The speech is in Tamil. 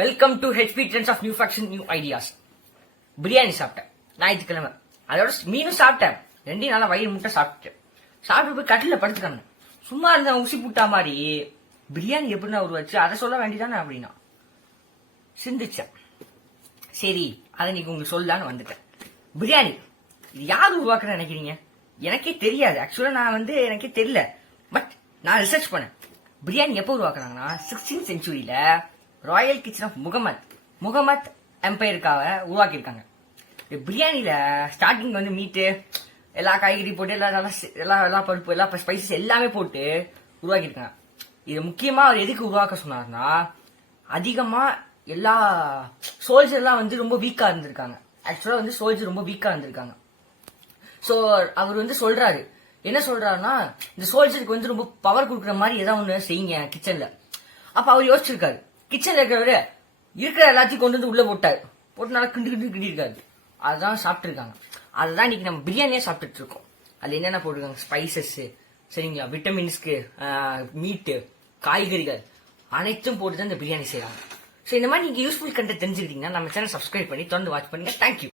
Welcome to HP trends of new fashion new ideas. Biryani சாப்பிட்டேன் ஞாயிற்றுக்கிழமை. அதோட மீனும் சாப்பிட்டேன். ரெண்டையும் நல்லா வயிறு முட்டை சாப்பிட்டேன். சாப்பிட்டு போய் கட்டில படுத்துக்காங்க. சும்மா இருந்த ஊசி புட்டா மாதிரி பிரியாணி எப்படின்னா உருவாச்சு அதை சொல்ல வேண்டியதானே அப்படின்னா சிந்திச்சேன். சரி அதை நீங்க உங்களுக்கு சொல்லலான்னு வந்துட்டேன். பிரியாணி இது யார் உருவாக்குன்னு நினைக்கிறீங்க? எனக்கே தெரியாது. ஆக்சுவலா நான் எனக்கே தெரியல. பட் நான் ரிசர்ச் பண்ணேன். பிரியாணி எப்போ உருவாக்குறாங்கன்னா 16th செஞ்சுரியில ராயல் கிச்சன் ஆஃப் முகமத் எம்பையருக்காக உருவாக்கியிருக்காங்க. பிரியாணியில ஸ்டார்டிங் மீட்டு எல்லா காய்கறி போட்டு எல்லா பருப்பு எல்லா ஸ்பைசஸ் எல்லாமே போட்டு உருவாக்கியிருக்காங்க. இது முக்கியமா அவர் எதுக்கு உருவாக்க சொன்னார்னா, அதிகமா எல்லா சோல்ஜர் எல்லாம் ரொம்ப வீக்கா இருந்திருக்காங்க. ஆக்சுவலா சோல்ஜர் ரொம்ப வீக்கா இருந்திருக்காங்க. சோ அவர் சொல்றாரு, என்ன சொல்றாருன்னா, இந்த சோல்ஜருக்கு ரொம்ப பவர் கொடுக்குற மாதிரி ஏதாவது ஒண்ணு செய்யுங்க கிச்சன்ல. அப்ப அவர் யோசிச்சிருக்காரு. கிச்சன்ல இருக்கிறவரு இருக்கிற எல்லாத்தையும் கொண்டு உள்ள போட்டு நல்லா கிண்டி இருக்காரு. அதுதான் சாப்பிட்டு இருக்காங்க. அதுதான் இன்னைக்கு நம்ம பிரியாணியே சாப்பிட்டுட்டு இருக்கோம். அதுல என்னென்ன போட்டிருக்காங்க, ஸ்பைசஸ், சரிங்களா, விட்டமின்ஸ்க்கு, மீட்டு, காய்கறிகள் அனைத்தும் போட்டுதான் இந்த பிரியாணி செய்யறாங்க. சோ இந்த மாதிரி நீங்க யூஸ்ஃபுல் கண்டென்ட் தெரிஞ்சுக்கிட்டீங்கன்னா நம்ம சேனல் சப்ஸ்கிரைப் பண்ணி தொடர்ந்து வாட்ச் பண்ணுங்க. தேங்க்யூ.